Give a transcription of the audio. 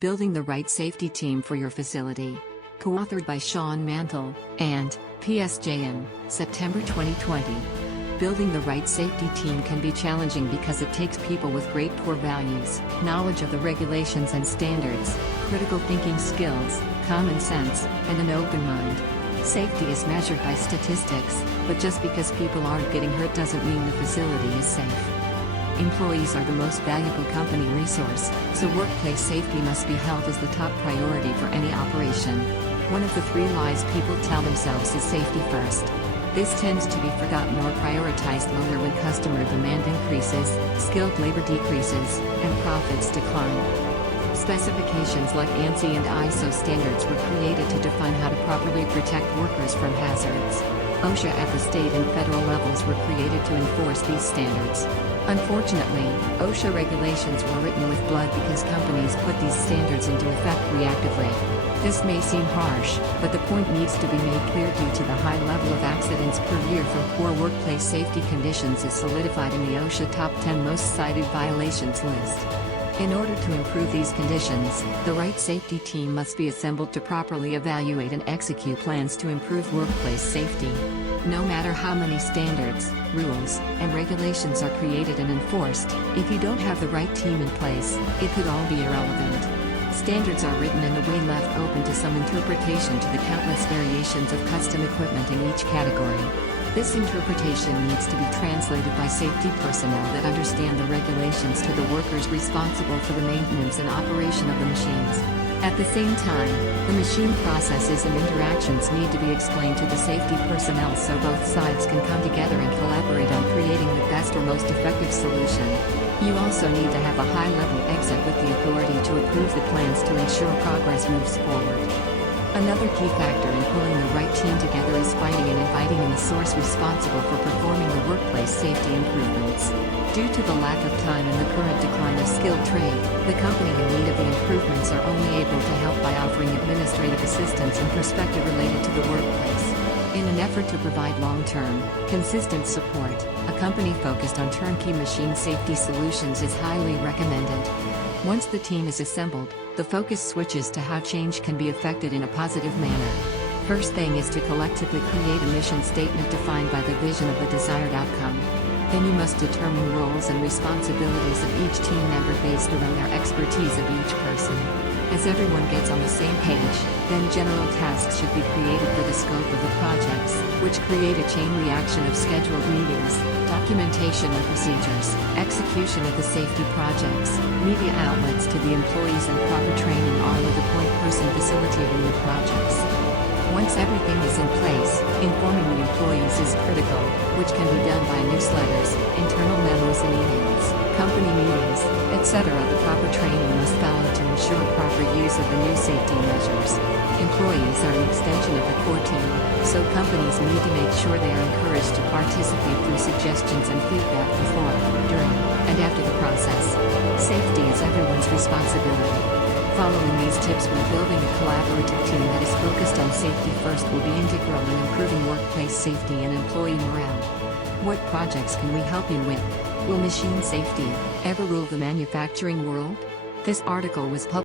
Building the Right Safety Team for Your Facility. Co-authored by Sean Mantle and PSJN, September 2020. Building the right safety team can be challenging because it takes people with great core values, knowledge of the regulations and standards, critical thinking skills, common sense, and an open mind. Safety is measured by statistics, but just because people aren't getting hurt doesn't mean the facility is safe. Employees are the most valuable company resource, so workplace safety must be held as the top priority for any operation. One of the 3 lies people tell themselves is safety first. This tends to be forgotten or prioritized lower when customer demand increases, skilled labor decreases, and profits decline. Specifications like ANSI and ISO standards were created to define how to properly protect workers from hazards. OSHA at the state and federal levels were created to enforce these standards. Unfortunately, OSHA regulations were written with blood because companies put these standards into effect reactively. This may seem harsh, but the point needs to be made clear due to the high level of accidents per year from poor workplace safety conditions is solidified in the OSHA Top 10 Most Cited Violations list. In order to improve these conditions, the right safety team must be assembled to properly evaluate and execute plans to improve workplace safety. No matter how many standards, rules, and regulations are created and enforced, if you don't have the right team in place, it could all be irrelevant. Standards are written in a way left open to some interpretation to the countless variations of custom equipment in each category. This interpretation needs to be translated by safety personnel that understand the regulations to the workers responsible for the maintenance and operation of the machines. At the same time, the machine processes and interactions need to be explained to the safety personnel so both sides can come together and collaborate on creating the best or most effective solution. You also need to have a high-level exec with the authority to approve the plans to ensure progress moves forward. Another key factor in pulling the right team together is finding and inviting in the source responsible for performing the workplace safety improvements. Due to the lack of time and the current decline of skilled trade, the company in need of the improvements are only able to help by offering administrative assistance and perspective related to the workplace. In an effort to provide long-term, consistent support, a company focused on turnkey machine safety solutions is highly recommended. Once the team is assembled, the focus switches to how change can be effected in a positive manner. First thing is to collectively create a mission statement defined by the vision of the desired outcome. Then you must determine roles and responsibilities of each team member based around their expertise of each person. As everyone gets on the same page, then general tasks should be created for the scope of the projects, which create a chain reaction of scheduled meetings, documentation and procedures, execution of the safety projects, media outlets to the employees and proper training on with the point person facilitating the projects. Once everything is in place, informing the employees is critical, which can be done by newsletters, internal memos and emails, company meetings, etc. The proper training must follow to ensure proper use of the new safety measures. Employees are an extension of the core team, so companies need to make sure they are encouraged to participate through suggestions and feedback before, during, and after the process. Safety is everyone's responsibility. Following these tips when building a collaborative team that is focused on safety first will be integral in improving workplace safety and employee morale. What projects can we help you with? Will machine safety ever rule the manufacturing world? This article was published